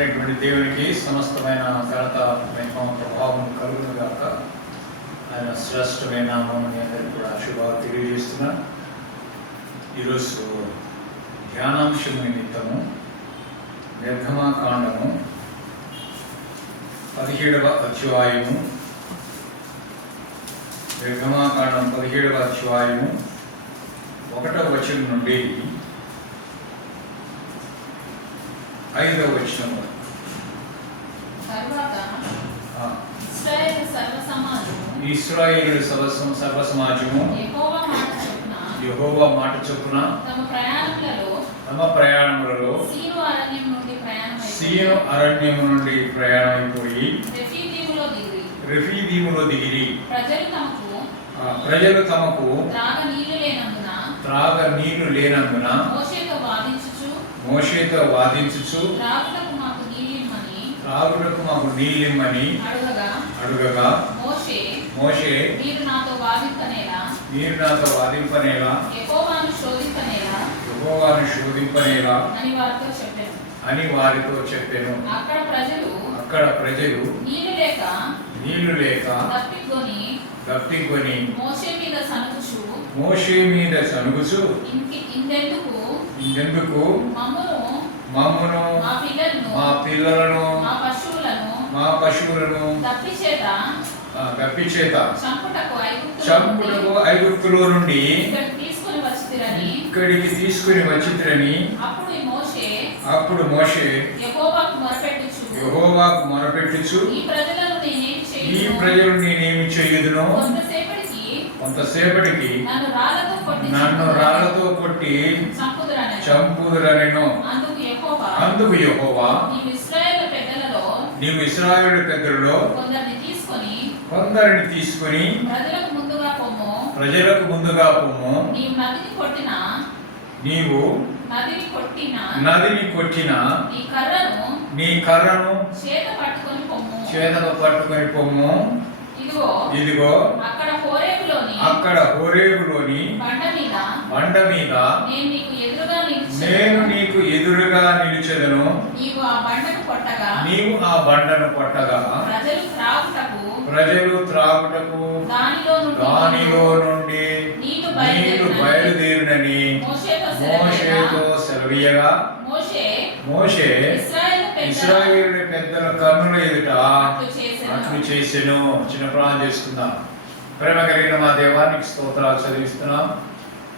అయినటువంటి దేవునికి సమస్తమైన ఘనత మహిమ ప్రభావం కలుగును గాక. ఆయన శ్రేష్టమైన నామం అందరికీ కూడా శుభాలు తెలియజేస్తున్నా. ఈరోజు ధ్యానాంశం నిమిత్తము నిర్గమాకాండము పదిహేడవ అధ్యాయము. నిర్గమాకాండం పదిహేడవ అధ్యాయము ఒకటవ వచనం నుండి ఐదవ వచనం వరకు. తరువాత ఆ, ఇశ్రాయేలు సర్వసమాజము ఇస్రాయేలు సర్వ సమాజము యెహోవా మాట చొప్పున. తమ ప్రయాణములలో సీను అరణ్యం నుండి ప్రయాణమైపోయి రెఫీదీములో దిగి రెఫీదీములో దిగిరి. ప్రజలు తమకు త్రాగ నీళ్ళు లేనందున మోషేతో వాదించుచు. త్రాగుటకు మాకు నీళ్ళిమ్మని అడుగగా మోషే మోషే మీరు నాతో వాదింపనేలా? నీరు నాతో వాదింపనేలా? యెహోవాను శోధింపనేలా? యెహోవాను శోధింపనేలా? అని వారితో చెప్పాను. అని వారితో చెప్పాను. అక్కడ ప్రజలు అక్కడ ప్రజలు నీళ్ళు లేక నీళ్ళు లేక తప్పికొని దప్పికొని మోషే మీద సనుగుచు మోషే మీద సనుగుచు ఇంకెందుకు మమ్మును మమ్మును మా పిల్లలను మా పశువులను మా పశువులను తప్పి చేత ఆ, గప్పి చేత చంపుటకు ఐగుప్తులో నుండి ఇక్కడికి తీసుకొని వచ్చిందని అప్పుడు మోషే యెహోవాకు మొరపెట్టుచు. ఈ ప్రజలు నేనేమి చెయ్యదునో కొంతసేపటికి నన్ను రాళ్ళతో కొట్టి చంపుదురనెను. అందుకు యెహోవా నీవు ఇస్రాయేలు పెద్దలలో కొందరిని తీసుకొని ప్రజలకు ముందుగా పొమ్ము. ప్రజలకు ముందుగా పొమ్ము. నీవు నదిని కొట్టిన నదిని నీ కర్రను నీ కర్రను చేత పట్టుకొని పొమ్ము. చేతను పట్టుకొని పొమ్ము. ఇదిగో అక్కడ హోరేబులోని అక్కడ హోరేబులోని బండ మీద బండ మీద నేను నీకు ఎదురుగా నేను నీకు ఎదురుగా నిలిచెదను. నీవు ఆ బండను కొట్టగా నీవు ఆ బండను కొట్టగా ప్రజలు త్రాగుటకు ప్రజలు త్రాగుటకు దానిలో నుండి నీళ్ళు బయలుదేరినని మోషేతో సెలవీయగా, మోషే మోషే ఇశ్రాయేలు పెద్ద ఇస్రాయేలు పెద్దల కన్నుల ఎదుట అట్లు చేసెను. చిన్న ప్రాణం చేసుకుందాం. ప్రేమ కలిగిన మా దేవానికి స్తోత్రాలు చదివిస్తున్నాం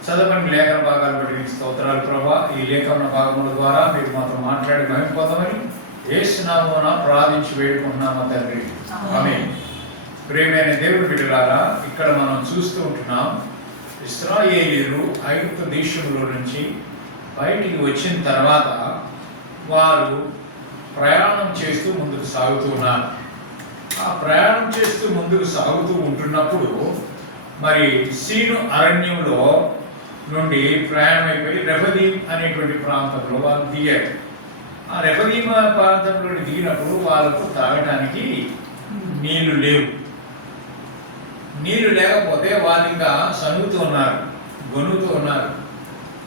చదవని లేఖన భాగాలు బట్టి నీకు స్తోత్రాలు ప్రభా. ఈ లేఖన భాగముల ద్వారా మీరు మాతో మాట్లాడి మహిమపోతామని ఏసునామన ప్రార్థించి వేడుకుంటున్నామా తండ్రి. ఆమె ప్రేమైన దేవుడు బిడ్డలారా ఇక్కడ మనం చూస్తూ ఉంటున్నాం. ఇస్రాయేలీలు ఐగుప్తు దేశంలో నుంచి బయటికి వచ్చిన తర్వాత వారు ప్రయాణం చేస్తూ ముందుకు సాగుతూ ఉన్నాను ఆ ప్రయాణం చేస్తూ ముందుకు సాగుతూ ఉంటున్నప్పుడు మరి సీను అరణ్యంలో నుండి ప్రయాణం అయిపోయి రెఫదీం అనేటువంటి ప్రాంతంలో వాళ్ళు దిగారు. ఆ రెఫదీమ ప్రాంతంలో దిగినప్పుడు వాళ్ళకు తాగడానికి నీళ్ళు లేవు. నీళ్ళు లేకపోతే వాళ్ళు ఇంకా సనుగుతూ ఉన్నారు గొనుగుతూ ఉన్నారు.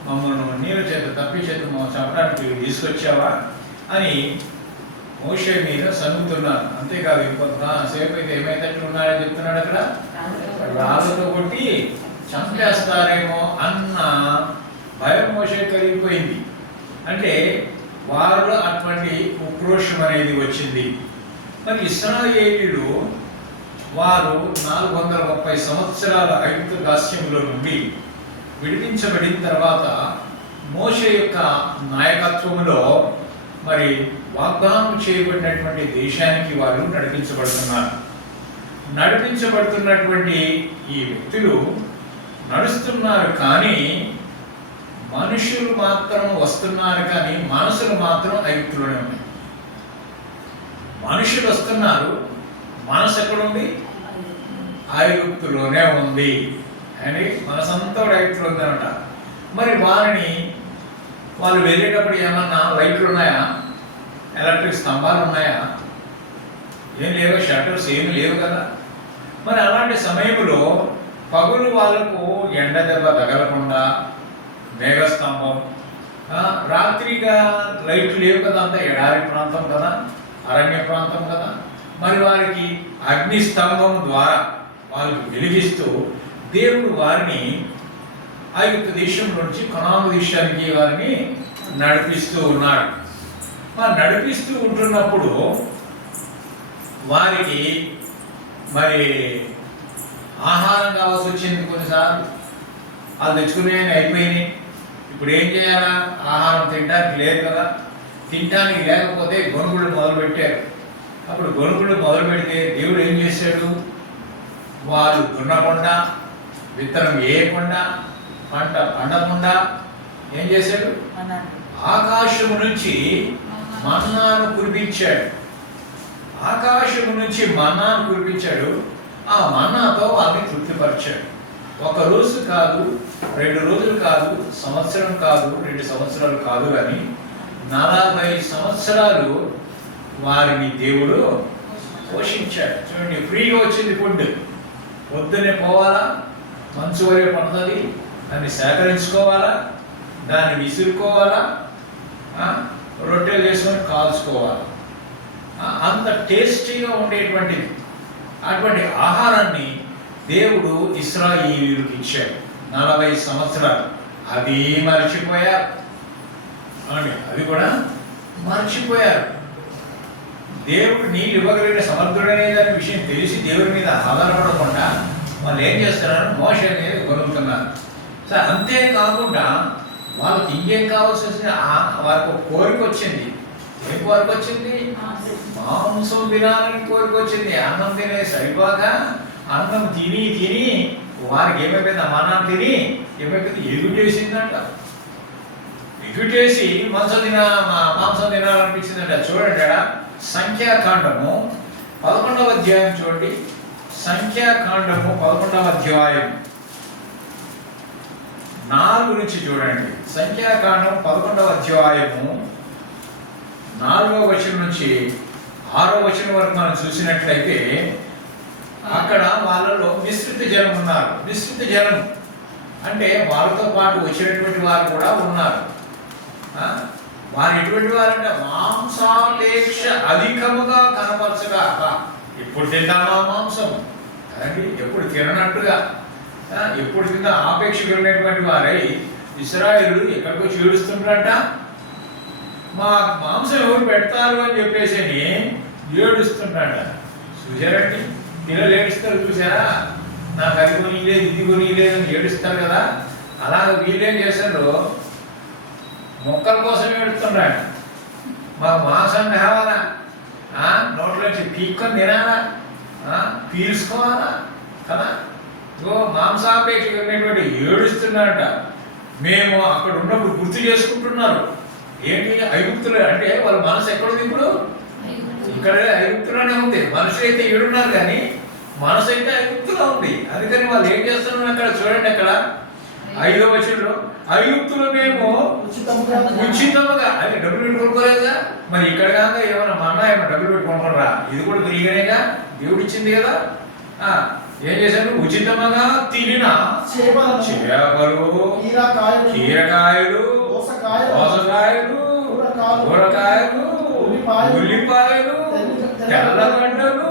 మమ్మల్ని నీళ్ళ చేత తప్పి చేత మమ్మల్ని చంపడానికి తీసుకొచ్చావా అని మోషే మీద సనుగుతున్నారు అంతేకాదు ఇంకొంత సేపు అయితే ఏమైతే ఉన్నారని చెప్తున్నాడు అక్కడ? రాళ్ళతో కొట్టి చంపేస్తారేమో అన్న భయం మోషే కలిగిపోయింది. అంటే వారిలో అటువంటి ఉక్రోషం అనేది వచ్చింది. మరి ఇస్రాయేలీలు వారు నాలుగు వందల ముప్పై సంవత్సరాల ఐదు దాస్యంలో నుండి విడిపించబడిన తర్వాత మోష యొక్క నాయకత్వంలో మరి వాగ్దానం చేయబడినటువంటి దేశానికి వారు నడిపించబడుతున్నారు. నడిపించబడుతున్నటువంటి ఈ వ్యక్తులు నడుస్తున్నారు కానీ మనుషులు మాత్రం వస్తున్నారు కానీ మనసులు మాత్రం ఐగుప్తులోనే ఉన్నాయి. మనుషులు వస్తున్నారు మనసు ఎక్కడుంది ఐగుప్తులోనే ఉంది. అని మనసంతా కూడా ఐగుప్తులో ఉందన్నమాట. మరి వారిని వాళ్ళు వెళ్ళేటప్పుడు ఏమన్నా లైట్లు ఉన్నాయా? ఎలక్ట్రిక్ స్తంభాలు ఉన్నాయా? ఏం లేవు షట్టర్స్ ఏమి లేవు కదా. మరి అలాంటి సమయంలో పగులు వాళ్ళకు ఎండ దెబ్బ తగలకుండా మేఘస్తంభం రాత్రిగా లైట్లు లేవు కదా అంతా ఎడారి ప్రాంతం కదా అరణ్య ప్రాంతం కదా. మరి వారికి అగ్ని స్తంభం ద్వారా వాళ్ళకి వెలిగిస్తూ దేవుడు వారిని ఆ దేశం నుంచి కనాను దేశానికి వారిని నడిపిస్తూ ఉన్నాడు. ఆ నడిపిస్తూ ఉంటున్నప్పుడు వారికి మరి ఆహారం కావాల్సి వచ్చింది కొన్నిసార్లు. అది తెచ్చుకునే అయిపోయినాయి. ఇప్పుడు ఏం చేయాలా? ఆహారం తినడానికి లేదు కదా. తినడానికి లేకపోతే గొనుగుళ్ళు మొదలుపెట్టారు. అప్పుడు గొనుగుళ్ళు మొదలు పెడితే దేవుడు ఏం చేశాడు? వారు దున్నకుండా విత్తనం వేయకుండా పంట పండకుండా ఏం చేశాడు? ఆకాశము నుంచి మన్నాను కురిపించాడు. ఆకాశము నుంచి మన్నాను కురిపించాడు. ఆ మన్నాతో వాళ్ళని తృప్తిపరిచాడు. ఒక రోజు కాదు రెండు రోజులు కాదు సంవత్సరం కాదు రెండు సంవత్సరాలు కాదు కానీ నలభై సంవత్సరాలు వారిని దేవుడు పోషించాడు. చూడండి ఫ్రీగా వచ్చింది ఫుడ్. పొద్దున్నే పోవాలా? మంచు వరే పడుతుంది. దాన్ని సేకరించుకోవాలా? దాన్ని విసురుకోవాలా? రొట్టెలు చేసుకొని కాల్చుకోవాలి? అంత టేస్టీగా ఉండేటువంటిది. అటువంటి ఆహారాన్ని దేవుడు ఇస్రాయిలీలకు ఇచ్చాడు. నలభై సంవత్సరాలు. అది మర్చిపోయారు. అవునండి, అది కూడా మర్చిపోయారు. దేవుడు నీళ్ళు ఇవ్వగలిగిన సమర్థుడనే దాని విషయం తెలిసి దేవుడి మీద ఆధారపడకుండా వాళ్ళు ఏం చేస్తున్నారు? మోసం అనేది కొనుగుతున్నారు సరే అంతేకాకుండా వాళ్ళకి ఇంకేం కావాల్సి వచ్చింది వారికి ఒక కోరిక వచ్చింది. ఏం కోరిక వచ్చింది? మాంసం తినాలని కోరిక వచ్చింది. అన్నం తినే సరిపోక అన్నం తిని తిని వారికి ఏమైపోయింది? అన్నం తిని ఏమైపోయింది? ఎగుటేసిందంట. చేసి మాంసం తిన మా- మాంసం తినాలనిపించిందంట. చూడండి సంఖ్యాకాండము పదకొండవ అధ్యాయం చూడండి. సంఖ్యాకాండము పదకొండవ అధ్యాయం. నాలుగు నుంచి చూడండి. సంఖ్యాకాండం పదకొండవ అధ్యాయము నాలుగవ వచనం నుంచి ఆరో వచనం వరకు మనం చూసినట్లయితే అక్కడ వాళ్ళలో మిశ్రిత జనం ఉన్నారు. మిశ్రిత జనం అంటే వాళ్ళతో పాటు వచ్చేటువంటి వారు కూడా ఉన్నారు. వారు ఎటువంటి వారంటే మాంసాలేక్ష అధికముగా కనపరచగా. అబ్బా, ఎప్పుడు తింటామా మాంసం? కదండి ఎప్పుడు తిననట్టుగా. ఎప్పుడు కింద ఆపేక్షకులైనటువంటి వారై ఇస్రాయేలు ఎక్కడికి వచ్చి ఏడుస్తుంటారట మా మాంసం ఎవరు పెడతారు అని చెప్పేసి అని ఏడుస్తుంటాడ చూసారండి పిల్లలు ఏడుస్తారు చూసారా నాకు అది కొనిలేదు ఇది కొనిలేదు అని ఏడుస్తారు కదా? అలా వీళ్ళేం చేశారు? మొక్కల కోసం ఏడుస్తున్నాడు మా మాంసం కావాలా? నోట్లో నోట్లోంచి పీక్కొని తినాలా? పీల్చుకోవాలా? కదా? ఓ మాంసాపేక్ష ఉన్నటువంటి ఏడుస్తున్నాడట మేము అక్కడ ఉన్నప్పుడు గుర్తు చేసుకుంటున్నారు. ఏంటి? ఐగుప్తులు అంటే వాళ్ళ మనసు ఎక్కడుంది ఇప్పుడు? ఇక్కడ ఐగుప్తులోనే ఉంది. మనుషులు అయితే ఏడున్నారు కానీ మనసు అయితే ఐగుప్తులో ఉంది. అందుకని వాళ్ళు ఏం చేస్తున్నారు అక్కడ చూడండి అక్కడ. ఐదో వచనంలో ఐగుప్తులు మేము ఉచితముగా అది డబ్బులు పెట్టి కొనుక్కోలేదుగా మరి ఇక్కడ కాక ఏమన్నా మా అన్న ఏమన్నా డబ్బులు పెట్టి కొనుక్కోరా ఇది కూడా ఫ్రీగానేగా దేవుడు ఇచ్చింది కదా? ఆ, ఏం చేశాడు ఉచితముగా తినిన చేపలు కీరకాయలు దోసకాయలు కూరకాయలు, ఉల్లిపాయలు, ఉల్లిపాయలు తెల్ల- తెల్లగడ్డలు.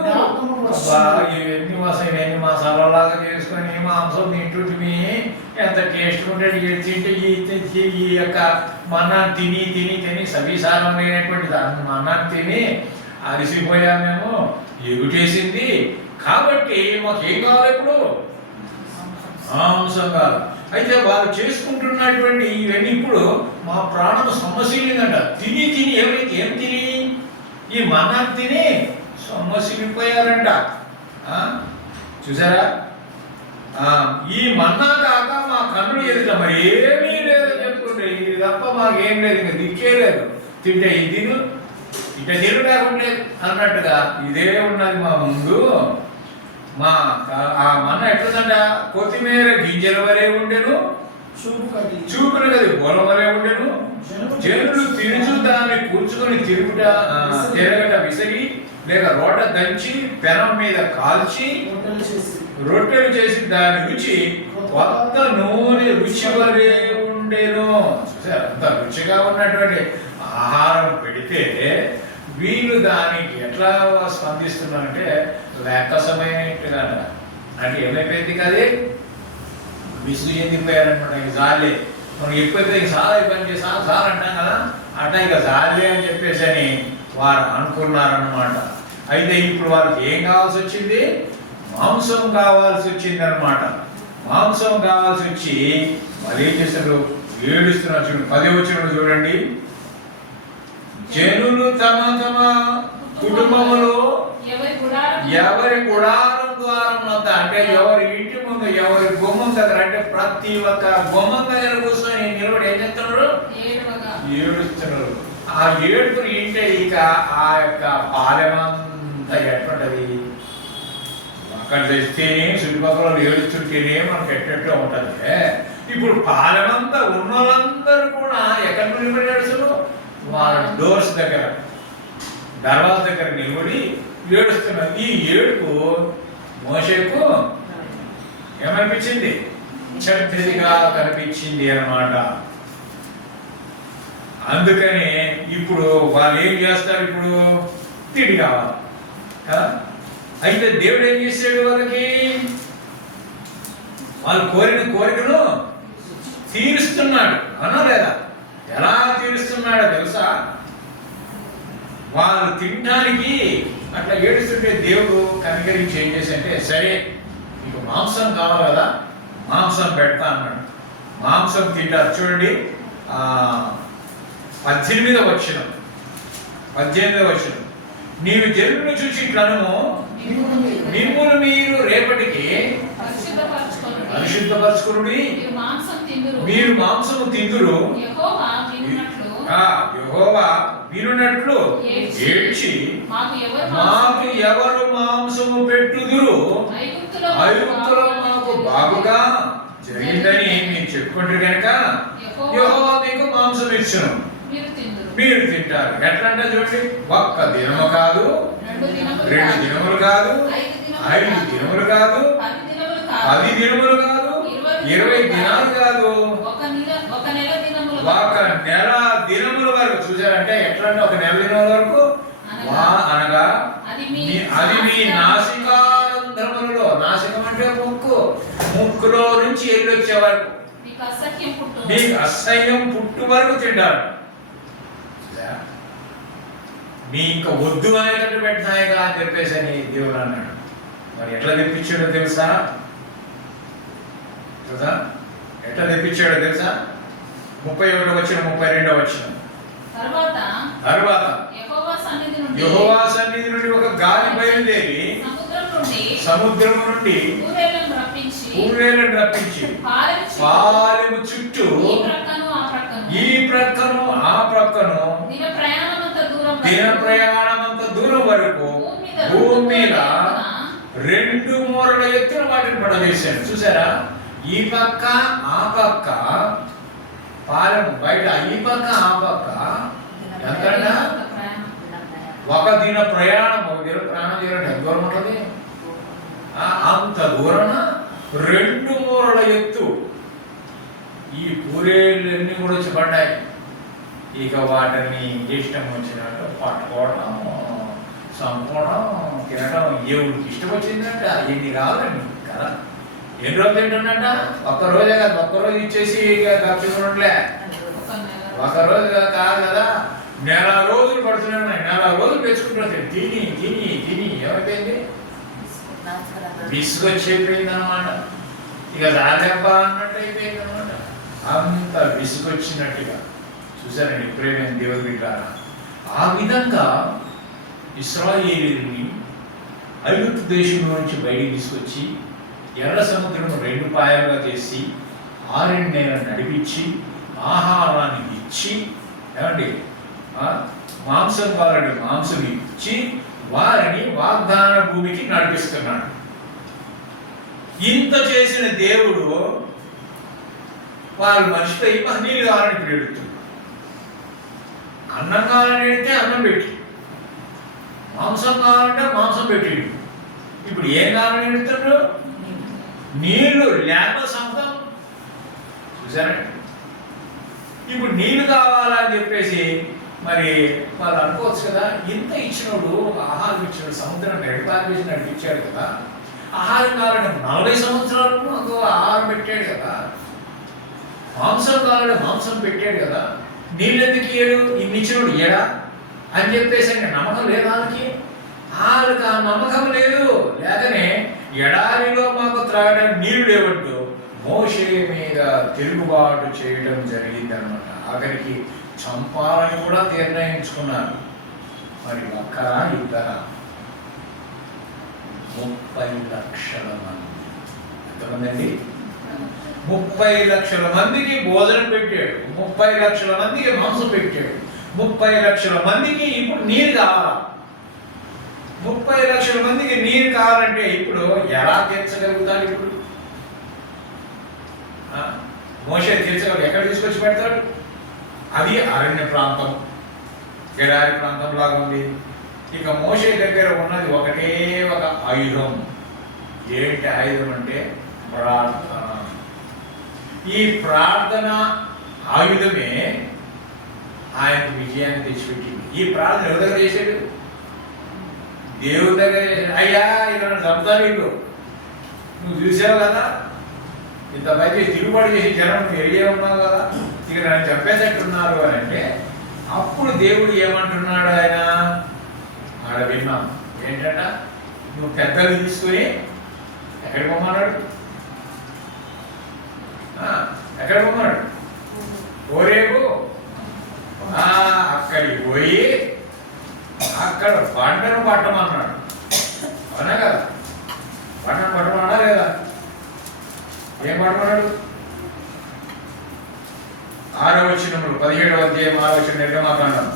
ఇవన్నీ మాసం ఇవన్నీ మసాలాలాగా చేసుకొని మాంసం తింటుంటివి ఎంత టేస్ట్ ఉండేది ఇది తింటే ఈ యొక్క మన్నాన్ని తిని తిని తిని సవిసారమైనటువంటి దాన్ని మన్నాన్ని తిని అరిసిపోయామేమో ఎగుటేసింది కాబట్టి మాకు ఏం కావాలి ఇప్పుడు? మాంసం కాదు అయితే వారు చేసుకుంటున్నటువంటి ఇవన్నీ ఇప్పుడు మా ప్రాణం సొమ్మశీలిందంట తిని తిని ఎవరికి ఏం తిని? ఈ మన్నా తిని సొమ్మశీలిపోయారంట. చూసారా? ఈ మన్నా కాక మా కన్నుడు ఎదుట మరి ఏమీ లేదని చెప్పుకుంటే ఇది తప్ప మాకేం లేదు ఇంకా దిక్కే లేదు. తింటే ఇది తిను ఇట తిను లేకుంటే అన్నట్టుగా ఇదే ఉన్నది మా ముందు. మా ఆ మన్న ఎట్లుందంట? కొత్తిమీర గింజల వరే ఉండెను. చూపులు కది బొల వరే ఉండెను. జనులు తిరుచు దాన్ని కూర్చుకొని తిరుగుట తిరగట విసిరి లేక రోట దంచి పెనం మీద కాల్చి రొట్టెలు చేసి. దాని రుచి కొత్త నూనె రుచి వలె ఉండేను. చూసారు? అంత రుచిగా ఉన్నటువంటి ఆహారం పెడితే వీళ్ళు దానికి ఎట్లా స్పందిస్తున్నారంటే లెక్కసమైనట్టుగా అంటే ఏమైపోయింది కదే విసుగు చెందిపోయారనమాట ఇంక జాలే. మనం ఎప్పుడైతే ఇక సార్ పని చేసా సార్ అంటాం కదా? అట్లా ఇక జాలే అని చెప్పేసి అని వారు అనుకున్నారనమాట అయితే ఇప్పుడు వారికి ఏం కావాల్సి వచ్చింది? మాంసం కావాల్సి వచ్చింది అనమాట మాంసం కావాల్సి వచ్చి వాళ్ళు ఏం చేస్తారు? ఏడుస్తున్నారు చూడండి. పదే వచ్చిన చూడండి. జనులు తమ తమ కుటుంబములో ఎవరి గుడారం? ద్వారం వద్ద అంటే ఎవరి ఇంటి ముందు ఎవరి గుమ్మం దగ్గర అంటే ప్రతి ఒక్క గుమ్మం దగ్గర కూర్చొని నిలబడి ఏం చేస్తున్నారు? ఏడుస్తున్నారు. ఆ ఏడుపుని ఇంటే ఇక ఆ యొక్క పాలెమంతా ఎట్లుంటది? అక్కడ తెస్తేనే చుట్టుపక్కల ఏడుస్తుంటేనే మనకు ఎట్లెట్లో ఉంటది ఇప్పుడు పాలెమంతా ఉన్న వాళ్ళందరూ కూడా ఎక్కడ నిలబడి ఏడుస్తున్నారు? వాళ్ళ డోర్స్ దగ్గర. దర్వాజ దగ్గర నిలబడి ఏడుస్తున్నారు ఈ ఏడుపు మోషకు ఏమనిపించింది? చెడ్డదిగా కనిపించింది అనమాట అందుకని ఇప్పుడు వాళ్ళు ఏం చేస్తారు ఇప్పుడు? తిండి కావాలి. అయితే దేవుడు ఏం చేశాడు వాళ్ళకి? వాళ్ళు కోరిన కోరికను తీరుస్తున్నాడు. అన్నా లేదా ఎలా తీరుస్తున్నాడో తెలుసా? వాళ్ళు తినడానికి అట్లా ఏడుస్తుంటే దేవుడు కనికరించి ఏం చేశాడంటే సరే మీకు మాంసం కావాలి కదా మాంసం పెడతా అన్నాడు. మాంసం తింటారు. చూడండి ఆ, పద్దెనిమిదవ వచ్చిన పద్దెనిమిదవ వచ్చిన నీవు జనులను చూసి ఇట్లను మిమ్మును మీరు రేపటికి. పరిశుద్ధపరచుకుని మీరు మాంసం తిందురు. మీరు మాంసము తిందురు. యెహోవా వినున్నట్లు ఏడ్చి మాకు ఎవరు మాంసము పెట్టుదురు ఐగుప్తులో మాకు బాగుగా జరిగిందని మీరు చెప్పుకుంటారు కనుక యెహోవా మీకు మాంసం ఇచ్చును మీరు తింటారు ఎట్లా అంటే చూడండి ఒక్క దినము కాదు రెండు దినములు కాదు. ఐదు. దినములు కాదు పది దినములు కాదు. ఇరవై దినాలు కాదు. ఒక నెల దినములు వరకు. చూసారంటే ఎట్లా ఒక నెల దినముల వరకు? వా- అనగా అది మీ నాసికారంధ్రములలో నాసికం. అంటే ముక్కు. ముక్కులో నుంచి ఎల్లి వచ్చే వరకు. మీకు అసహ్యం పుట్టు. వరకు తింటారు. మీ ఇంకా వద్దు అనేటట్టు పెట్టినాయిగా అని చెప్పేసి అని దేవుడు అన్నాడు. మరి ఎట్లా తెప్పించాడో తెలుసా? తెలుసా? ఎట్లా తెప్పించాడో తెలుసా? ముప్పై ఒకటి వచ్చిన ముప్పై రెండో వచ్చిన. తర్వాత యెహోవా సన్నిధి నుండి ఒక గాలి బయలుదేరి సముద్రం నుండి ఊరేలను రప్పించి పాలెము చుట్టూ ఈ ప్రక్కను ఆ ప్రక్కను దిన ప్రయాణమంత దూరం వరకు భూమి మీద రెండు మూరల ఎత్తున వాటిని పడవేశాడు. చూసారా? ఈ పక్క ఆ పక్క పాలెం బయట ఈ పక్క ఆ పక్క ఎంతంట ఒక దిన ప్రయాణం ఒక దిన ప్రయాణం చేయాలంటే ఎంత దూరం ఉంటుంది? అంత దూరం రెండు మూరల ఎత్తు. ఈ పూరేళ్ళన్నీ కూడా వచ్చి పడ్డాయి. ఇక వాటిని ఇష్టం వచ్చినట్టు పట్టుకోవడం సంపూర్ణం తినడం ఎవరికి ఇష్టం వచ్చిందంటే ఎన్ని కావాలండి కదా. ఎన్ని రోజులు తింటుందంట ఒక్క రోజే కదా ఒక్క రోజు ఇచ్చేసి ఇక ఖర్చుకున్నట్లే ఒక రోజు కాదు కదా. నెల రోజులు పడుతున్నాయి నెల రోజులు తెచ్చుకుంటున్నారు తిని తిని తిని. ఏమైపోయింది విసుగొచ్చేపోయింది అనమాట ఇక రాలేబ్బా అన్నట్టు అయిపోయింది అనమాట అంత విసుగొచ్చినట్టుగా చూసారండి ప్రేమ దేవుడి బిడ్డారా? ఆ విధంగా ఇస్రాయేలీని ఐగుప్తు దేశం నుంచి బయటికి తీసుకొచ్చి ఎర్ర సముద్రం రెండు పాయలుగా చేసి ఆరెండు నెలలు నడిపించి ఆహారాన్ని ఇచ్చి ఏమండి? ఆ, మాంసం వారిని మాంసం ఇచ్చి వారిని వాగ్దాన భూమికి నడిపిస్తున్నాడు. ఇంత చేసిన దేవుడు వారి మనిషిపై మాకు నీళ్ళు కావాలని ఇప్పుడు అన్నం కావాలని అయితే అన్నం పెట్టి. మాంసం కావాలంటే మాంసం పెట్టిండు ఇప్పుడు ఏం కావాలని పెడుతున్నాడు నీళ్ళు లేక సముద్రం చూసారండి ఇప్పుడు నీళ్ళు కావాలని చెప్పేసి మరి వాళ్ళు అనుకోవచ్చు కదా ఇంత ఇచ్చినోడు ఆహారం ఇచ్చిన సముద్రం నడిపాపించినట్టు ఇచ్చాడు కదా ఆహారం కావాలంటే నలభై సంవత్సరాలు మాకు ఆహారం పెట్టాడు కదా. మాంసం కావాలంటే మాంసం పెట్టాడు కదా. నీళ్ళు ఎందుకు ఇయ్యడు? ఇన్ని ఇచ్చినోడు ఇయ్యడా? అని చెప్పేసి ఇంకా నమ్మకం లేదు వాళ్ళకి? వాళ్ళకి ఆ నమ్మకం లేదు. లేకనే ఎడారిలో మాకు త్రాగడానికి నీళ్ళు లేవట్టు మోషే మీద తిరుగుబాటు చేయడం జరిగిందనమాట ఆఖరికి చంపాలని కూడా నిర్ణయించుకున్నారు. మరి ఒక్కరా ఇద్దరా? ముప్పై లక్షల మంది. ఎంతమంది అండి ముప్పై లక్షల మందికి భోజనం పెట్టాడు. ముప్పై లక్షల మందికి మాంసం పెట్టాడు. ముప్పై లక్షల మందికి ఇప్పుడు నీరు కావాలా? ముప్పై లక్షల మందికి నీరు కావాలంటే ఇప్పుడు ఎలా తీర్చగలుగుతారు ఇప్పుడు? మోసే తీర్చగలరు ఎక్కడ తీసుకొచ్చి పెడతాడు? అది అరణ్య ప్రాంతం. ఎడారి ప్రాంతం లాగా ఉంది. ఇక మోసే దగ్గర ఉన్నది ఒకటే ఒక ఆయుధం. ఏంటి ఆయుధం అంటే ప్రార్థన. ఈ ప్రార్థన ఆయుధమే ఆయనకు విజయాన్ని తెచ్చిపెట్టింది. ఈ ప్రార్థన ఎవరి దగ్గర చేశాడు? దేవుడి దగ్గర అయ్యా ఇక్కడ చంపుతారు వీళ్ళు. నువ్వు చూసావు కదా? ఇంత పైకి తిరుగుబాటు చేసి జనం నువ్వు ఎరిగే ఉన్నావు కదా? ఇక నన్ను చంపేటట్టున్నారు అని అంటే అప్పుడు దేవుడు ఏమంటున్నాడు ఆయన? ఆడ విన్నాం. ఏంటంట? నువ్వు పెద్దలు తీసుకొని ఎక్కడికి పొమ్మన్నాడు ఆ, ఎక్కడికి పొమ్మన్నాడు ఓరేపు? ఆ, అక్కడికి పోయి అక్కడ పంటను పట్టమన్నాడు అవునా కదా? పంటను పట్టమన్నా లేదా? ఏం పట్టమన్నాడు ఆరో పదిహేడవ అధ్యాయం ఆరో వచ్చిన నిర్గమాకాండం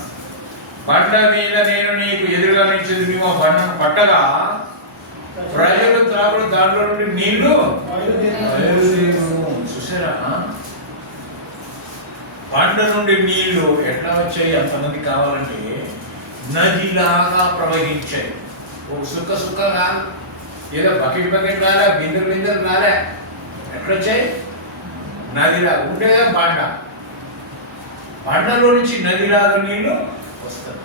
పంట మీద నేను నీకు ఎదురుగా నిలిచింది నువ్వు ఆ బండను పట్టగా ప్రజలు త్రాగుడు దాంట్లో నుండి నీళ్ళు చూసారా పండ్ల నుండి నీళ్ళు ఎట్లా వచ్చాయి? అంతమంది కావాలంటే నదిలాగా ప్రవహించాయి ఓ సుక్క సుక్కగా. ఏదో బకెట్ బకెట్ రాలే బిందెలు బిందెలు రాలే ఎక్కడొచ్చాయి నదిలా. ఉండేదే బండ. బండలో నుంచి నదిలాగా నీళ్ళు వస్తాయి.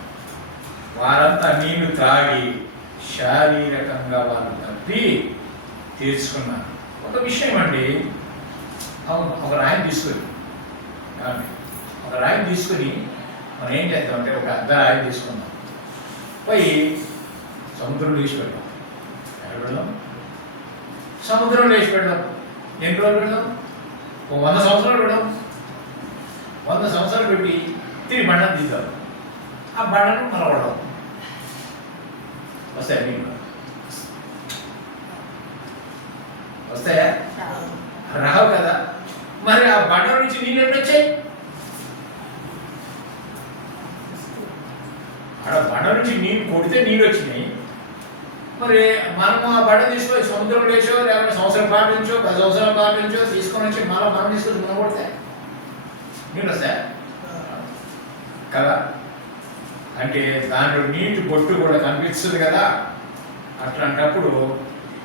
వారంతా నీళ్ళు తాగి శారీరకంగా వాళ్ళు తప్పి తీర్చుకున్నారు. ఒక విషయం అండి. ఒక రాయిని తీసుకొని. ఒక రాయిని తీసుకొని మనం ఏం చేద్దామంటే ఒక అర్ధ రాయిని తీసుకుందాం. పోయి సముద్రంలో వేసి పెడదాం ఎక్కడ పెడదాం? సముద్రంలో వేసి పెడదాం ఎన్ని రోజులు పెడదాం? ఒక వంద సంవత్సరాలు పెడదాం. వంద సంవత్సరాలు పెట్టి తిరిగి బండను తీద్దాం ఆ బండను మలవడం వస్తాయా నీళ్ళు? వస్తాయా? రావు. కదా. మరి ఆ బండ నుంచి నీళ్ళు ఎప్పుడు వచ్చాయి ఆడ బండ నుంచి నీళ్ళు కొడితే నీళ్ళు వచ్చినాయి మరి మనం ఆ బండ తీసుకో సముద్రం లేచో లేకపోతే సంవత్సరం పాటు నుంచో పది సంవత్సరాల పాటు నుంచో తీసుకొని వచ్చి మళ్ళీ మనం తీసుకొని మనం కొడితే నీళ్ళు వస్తాయా? కదా? అంటే దాంట్లో నీటి బొట్టు కూడా కనిపిస్తుంది కదా? అట్లాంటప్పుడు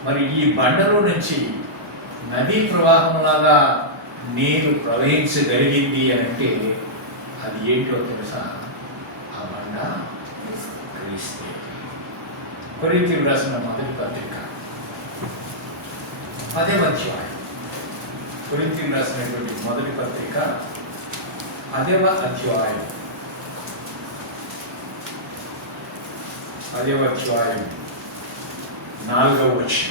మరి ఈ బండలో నుంచి నదీ ప్రవాహంలాగా నీరు ప్రవహించగలిగింది అంటే అది ఏంటో తెలుసా? క్రీస్తే కొరింథీయులకు రాసిన మొదటి పత్రిక అదే అధ్యాయం కొరింథీయులకు రాసినటువంటి మొదటి పత్రిక అదేవ అధ్యాయం అదేవ అధ్యాయం నాలుగవ వచ్చిన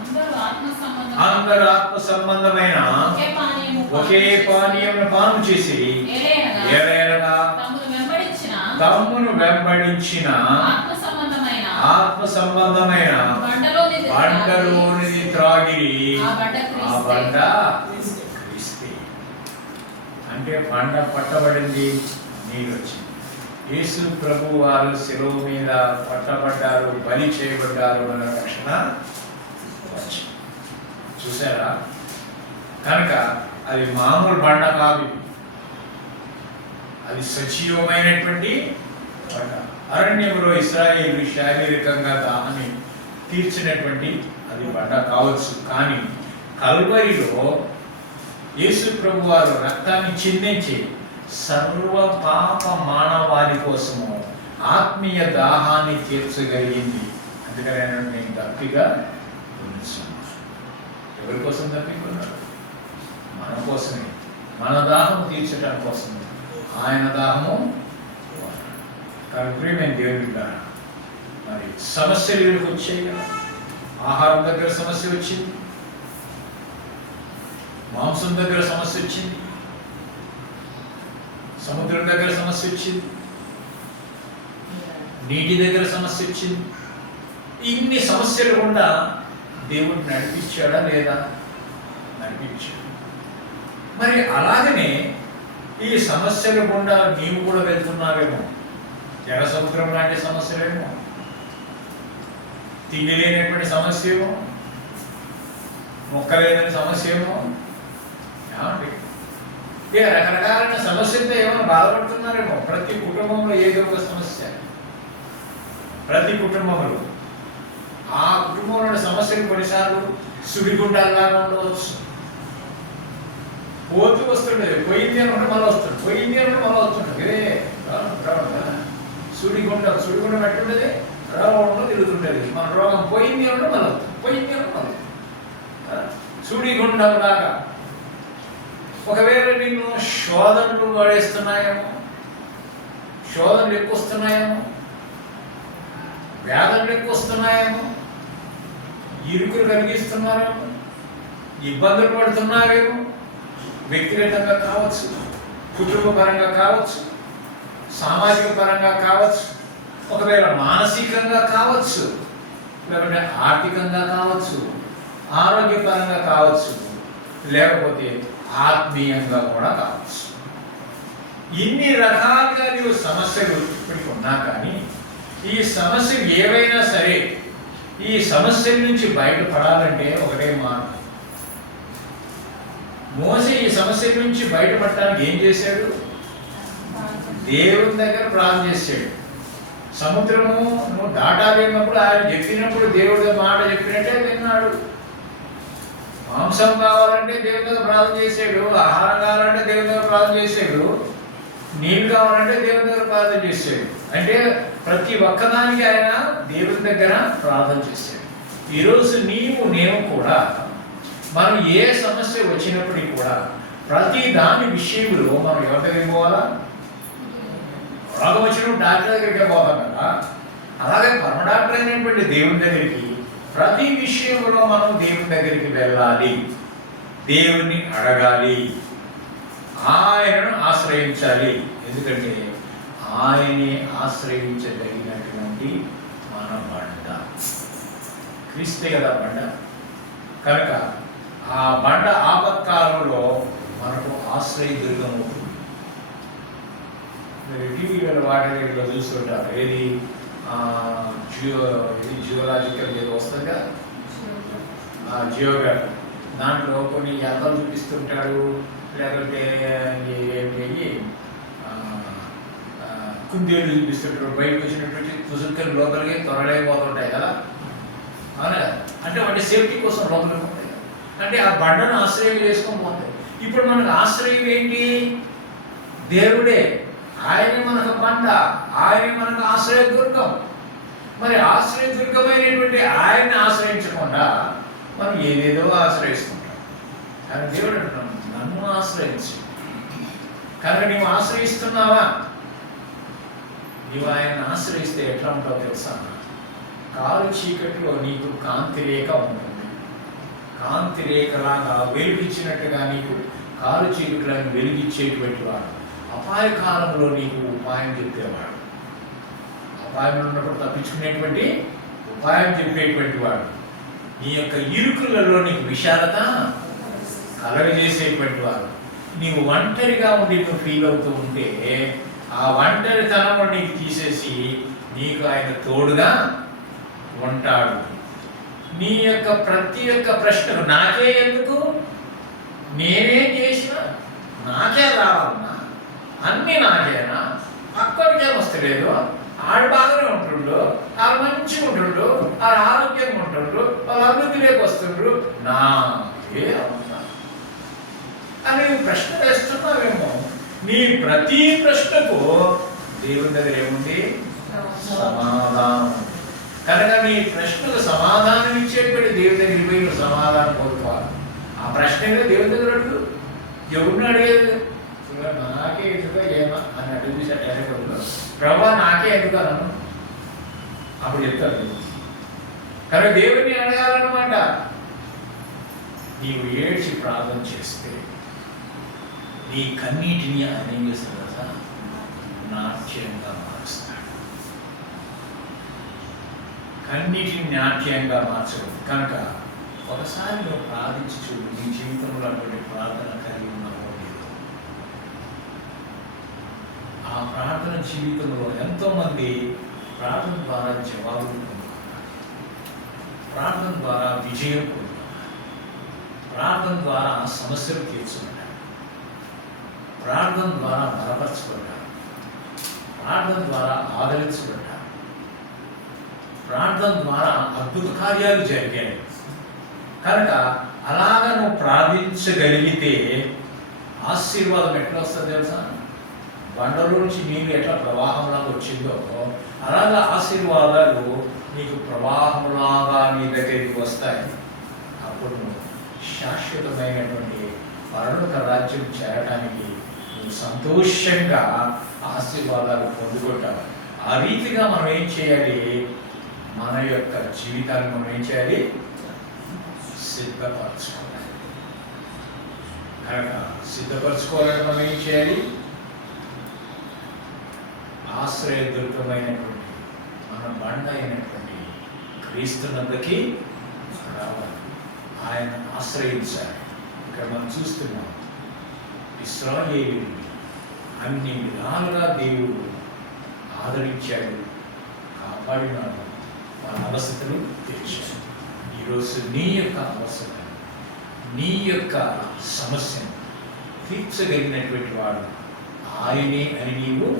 అందరూ ఆత్మ సంబంధం అందరు ఆత్మ సంబంధమైన ఒకే పానీయము ఒకే పానీయం పానం చేసి ఏలైనగా ఏలైనగా తమను వెంబడించిన తమ్మును వెంబడించిన ఆత్మ సంబంధమైన ఆత్మ సంబంధమైన త్రాగిరి. ఆ క్రీస్తే. అంటే బండ పట్టబడింది నీరు వచ్చింది యేసు ప్రభు వారు శిలువ మీద పట్టబడ్డారు బలి చేయబడ్డారు అనే రక్షణ వచ్చింది. చూసారా కనుక అది మామూలు బండ కాదు. అది సజీవమైనటువంటి బండ అరణ్యంలో ఇస్రాయేలు శారీరకంగా దాహాన్ని తీర్చినటువంటి అది బండ కావచ్చు. కానీ కల్వరిలో యేసు ప్రభు వారు రక్తాన్ని చిందించి సర్వ పాప మానవాళి కోసము ఆత్మీయ దాహాన్ని తీర్చగలిగింది. అందుకనే నేను దప్పిగా ఉంచున్నాను ఎవరి కోసం తప్పికున్నాడు మన కోసమే. మన దాహం తీర్చడం కోసం ఆయన దాహము కాబట్టి మేము దేవుని బిడ్డ. మరి సమస్యలు వీళ్ళకి వచ్చాయి కదా. ఆహారం దగ్గర సమస్య వచ్చింది. మాంసం దగ్గర సమస్య వచ్చింది. సముద్రం దగ్గర సమస్య వచ్చింది. నీటి దగ్గర సమస్య వచ్చింది. ఇన్ని సమస్యలు కూడా దేవుడు నడిపించాడా లేదా? నడిపించాడు. మరి అలాగనే ఈ సమస్యలు గుండా నీవు కూడా వెళ్తున్నావేమో. జల సముద్రం లాంటి సమస్యలేమో. తిండి లేనటువంటి సమస్య ఏమో మొక్కలేని సమస్య ఏమో ఇక రకరకాలైన సమస్యలతో ఏమైనా బాధపడుతున్నారేమో? ప్రతి కుటుంబంలో ఏదో ఒక సమస్య. ప్రతి కుటుంబంలో. ఆ కుటుంబంలో సమస్యలు కొన్నిసార్లు సుడిగుండాల్లాగా ఉండవచ్చు. పోతూ వస్తుండేది. పోయింది అనుకుంటే మళ్ళీ వస్తుంది పోయింది అనుకుంటే మళ్ళీ వస్తుంటుంది ఇదే సుడిగుండ సుడిగుండం ఎట్టుండేది రౌండ్ తిరుగుతుంటది మన రోగం పోయింది అనుకుంటే మళ్ళీ వస్తుంది. పోయింది అనుకుంటే మళ్ళీ సుడిగుండం లాగా. ఒకవేళ నిన్ను శోధనలు పడేస్తున్నాయేమో శోధనలు ఎక్కువ వస్తున్నాయేమో వ్యాధులు ఎక్కువ వస్తున్నాయేమో ఇరుకులు కలిగిస్తున్నారేమో ఇబ్బందులు పడుతున్నారేమో వ్యక్తిగతంగా కావచ్చు కుటుంబ పరంగా కావచ్చు సామాజిక పరంగా కావచ్చు ఒకవేళ మానసికంగా కావచ్చు లేకుంటే ఆర్థికంగా కావచ్చు ఆరోగ్యపరంగా కావచ్చు లేకపోతే ఆత్మీయంగా కూడా కావచ్చు. ఇన్ని రకాలుగా నీవు సమస్యలు ఇప్పటికి ఉన్నా కానీ ఈ సమస్యలు ఏవైనా సరే ఈ సమస్యల నుంచి బయటపడాలంటే ఒకటే మార్గం. మోసే ఈ సమస్య నుంచి బయటపడటానికి ఏం చేశాడు? దేవుని దగ్గర ప్రార్థన చేశాడు. సముద్రము నువ్వు దాటాలేనప్పుడు ఆయన చెప్పినప్పుడు దేవుడి మాట చెప్పినట్టే విన్నాడు. మాంసం కావాలంటే దేవుని దగ్గర ప్రార్థన చేశాడు. ఆహారం కావాలంటే దేవుని దగ్గర ప్రార్థన చేశాడు. నీళ్ళు కావాలంటే దేవుని దగ్గర ప్రార్థన చేశాడు. అంటే ప్రతి ఒక్కదానికి ఆయన దేవుని దగ్గర ప్రార్థన చేశాడు. ఈరోజు నీవు నేను కూడా మనం ఏ సమస్య వచ్చినప్పటికీ కూడా ప్రతి దాని విషయంలో మనం ఎవరికి పోవాలా? రోగం వచ్చినప్పుడు డాక్టర్ దగ్గరికి పోతాం కదా అలాగే పరమ డాక్టర్ అయినటువంటి దేవుని దగ్గరికి ప్రతి విషయంలో మనం దేవుని దగ్గరికి వెళ్ళాలి. దేవుణ్ణి అడగాలి. ఆయనను ఆశ్రయించాలి. ఎందుకంటే ఆయనే ఆశ్రయించదగినటువంటి మన బండ. క్రీస్తే కదా బండ. కనుక ఆ బండ ఆపత్కాలంలో మనకు ఆశ్రయ దుర్గం అవుతుంది మీరు టీవీలో ఇట్లా చూస్తుంటారు ఏది జియో ఇది జియోలాజికల్ ఏదో వస్తుంది కదా? ఆ జియోగ్రఫీ. దాంట్లో కొన్ని అర్థాలు చూపిస్తుంటాడు. లేకపోతే ఈ ఏంటి ఇవి, కుందేళ్ళు బయటకు వచ్చినటువంటి తుసుక్కలు లోపలికి త్వరలేకపోతుంటాయి కదా? అవునా? కదా? అంటే వాటి సేఫ్టీ కోసం లోపలికి అంటే ఆ బండను ఆశ్రయం చేసుకొని పోతాయి. ఇప్పుడు మనకు ఆశ్రయం ఏంటి? దేవుడే. ఆయన మనకు బండ. ఆయన మనకు ఆశ్రయ దుర్గం. మరి ఆశ్రయ దుర్గమైనటువంటి ఆయన్ని ఆశ్రయించకుండా మనం ఏదేదో ఆశ్రయిస్తుంటాం. కానీ దేవుడు అంటున్నాం నన్ను ఆశ్రయించు. కనుక నీవు ఆశ్రయిస్తున్నావా? నీవు ఆయన ఆశ్రయిస్తే ఎట్లా ఉంటావు తెలుసా? కాలు చీకటిలో నీకు కాంతి రేఖ ఉంటుంది. కాంతి రేఖలాగా వెలుగిచ్చినట్టుగా నీకు కాలు చీకట్లను వెలిగించేటువంటి వాడు. అపాయ కాలంలో నీకు ఉపాయం చెప్పేవాడు. అపాయంలో ఉన్నప్పుడు తప్పించుకునేటువంటి ఉపాయం చెప్పేటువంటి వాడు. నీ యొక్క ఇరుకులలో నీకు విశాలత కలగజేసేటువంటి వాడు. నీవు ఒంటరిగా ఉండి నువ్వు ఫీల్ అవుతూ ఉంటే ఆ ఒంటరితనం నీకు తీసేసి నీకు ఆయన తోడుగా ఉంటాడు. నీ యొక్క ప్రతి ఒక్క ప్రశ్నకు నాకే ఎందుకు? నేనేం చేసినా నాకే రావాలన్నా అన్నీ నాకేనా? అక్కడికేం వస్తలేదు. ఆడు బాగానే ఉంటుండు ఆడు మంచిగా ఉంటుండు ఆడు ఆరోగ్యంగా ఉంటుండు వాళ్ళు అభివృద్ధిలోకి వస్తుండ్రు. నాకే అవునా అని ప్రశ్న వేస్తున్నావేమో. నీ ప్రతి ప్రశ్నకు దేవుని దగ్గర ఏముంది? సమాధానం. కనుక నీ ప్రశ్నకు సమాధానం ఇచ్చేటువంటి దేవుని దగ్గర పోయి నువ్వు సమాధానం కోరుకోవాలి. ఆ ప్రశ్నగా దేవుని దగ్గర అడుగు. ఎవరిని అడిగేది? నాకే ఎందుకో ఏమా అని అడుగు అడగదు ప్రభా నాకే ఎందుకు అప్పుడు చెప్తారు కనుక దేవుడిని అడగాలన్నమాట. నీవు ఏడ్చి ప్రార్థన చేస్తే నీ కన్నీటిని ఆయన ఏం చేస్తాడు కదా నాట్యంగా మారుస్తాడు. అన్నిటిని నాట్యంగా మార్చడు. కనుక ఒకసారి నువ్వు ప్రార్థించి చూడు నీ జీవితంలో అటువంటి ప్రార్థన కలిగి ఉన్నావో లేదు. ఆ ప్రార్థన జీవితంలో ఎంతోమంది ప్రార్థన ద్వారా జవాబులు ప్రార్థన ద్వారా విజయం పొందుకున్నారు ప్రార్థన ద్వారా సమస్యలు తీర్చుకుంటారు. ప్రార్థన ద్వారా బలపరచుకున్నారు ప్రార్థన ద్వారా ఆదరించబడ్డారు ప్రార్థన ద్వారా అద్భుత కార్యాలు జరిగాయి. కనుక అలాగ నువ్వు ప్రార్థించగలిగితే ఆశీర్వాదం ఎట్లా వస్తుంది తెలుసా? బండలో నుంచి నీళ్ళు ఎట్లా ప్రవాహంలాగా వచ్చిందో అలాగా ఆశీర్వాదాలు నీకు ప్రవాహంలాగా నీ దగ్గరికి వస్తాయి. అప్పుడు నువ్వు శాశ్వతమైనటువంటి పరలోక రాజ్యం చేరడానికి నువ్వు సంతోషంగా ఆశీర్వాదాలు పొందుకుంటావు. ఆ రీతిగా మనం ఏం చేయాలి? మన యొక్క జీవితాన్ని మనం ఏం చేయాలి? సిద్ధపరచుకోవాలి. కనుక సిద్ధపరచుకోవాలంటే మనం ఏం చేయాలి? ఆశ్రయదుర్గమైనటువంటి మన బండ అయినటువంటి క్రీస్తునందకి రావాలి. ఆయన ఆశ్రయించాలి. ఇక్కడ మనం చూస్తున్నాం ఇస్రాయేలుని అన్ని విధాలుగా దేవుడు ఆదరించాడు కాపాడినాడు. మన అవసరతలు ఈరోజు నీ యొక్క అవసరం నీ యొక్క సమస్యను తీర్చగలిగినటువంటి వాడు ఆయనే అని నీవు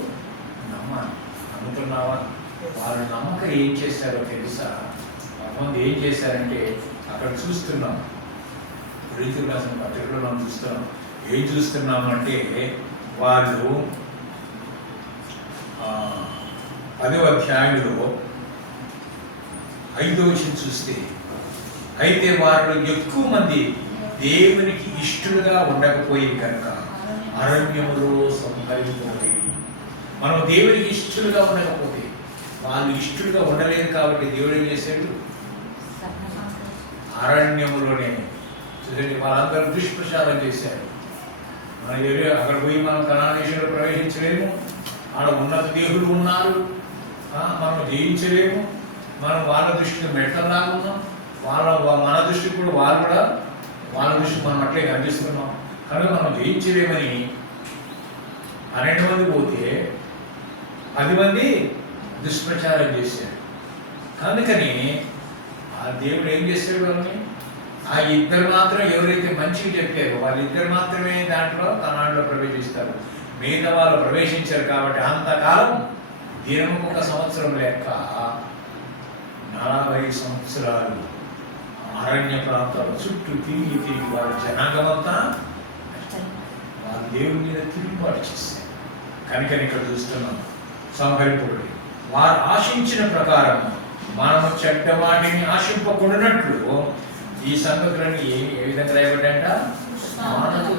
నమ్మాలి. నమ్ముతున్నావా? వారు నమ్మక ఏం చేశారో తెలుసా? కొంతమంది ఏం చేశారంటే అక్కడ చూస్తున్నాం. రీతి రాసిన పత్రికలో మనం చూస్తున్నాం. ఏం చూస్తున్నామంటే వాళ్ళు పదవ అధ్యాయంలో ఐదో విషయం చూస్తే అయితే వారు ఎక్కువ మంది దేవునికి ఇష్టలుగా ఉండకపోయింది కనుక అరణ్యములో సంహరించబోతే మనం దేవునికి ఇష్టలుగా ఉండకపోతే వాళ్ళు ఇష్టలుగా ఉండలేదు కాబట్టి దేవుడు ఏం చేశాడు? అరణ్యములోనే చూడండి వాళ్ళందరూ దుష్ప్రచారం చేశారు. మన ఎవరు అక్కడ పోయి మనం కణాదేశంలో ప్రవేశించలేము. ఆడ ఉన్నత దేవుడు ఉన్నారు. మనం జయించలేము. మనం వాళ్ళ దృష్టిలో మెట్టలాగా రాకున్నాం వాళ్ళ మన దృష్టికి కూడా వాళ్ళు కూడా వాళ్ళ దృష్టికి మనం అట్లే కనిపిస్తున్నాం కనుక మనం జయించలేమని పన్నెండు మంది పోతే పది మంది దుష్ప్రచారం చేశారు. అందుకని ఆ దేవుడు ఏం చేశాడు వాళ్ళని ఆ ఇద్దరు మాత్రం ఎవరైతే మంచివి చెప్పారో వాళ్ళిద్దరు మాత్రమే దాంట్లో తనాడులో ప్రవేశిస్తారు. మిగతా వాళ్ళు ప్రవేశించారు కాబట్టి అంతకాలం దినము ఒక సంవత్సరం లెక్క నలభై సంవత్సరాలు అరణ్య ప్రాంతాల చుట్టూ తిరిగి తిరిగి వాళ్ళ జనాంగమంతా వాళ్ళ దేవుని మీద తిరుగుబాటు చేశారు. కనుక ఇక్కడ చూస్తున్నాం. సంహరింపబడి వారు ఆశించిన ప్రకారం మనము చెడ్డవాడిని ఆశింపకుండానట్లు ఈ సంగతులన్నీ ఏ ఏ విధంగా రాయబడ్డాయంట మనకు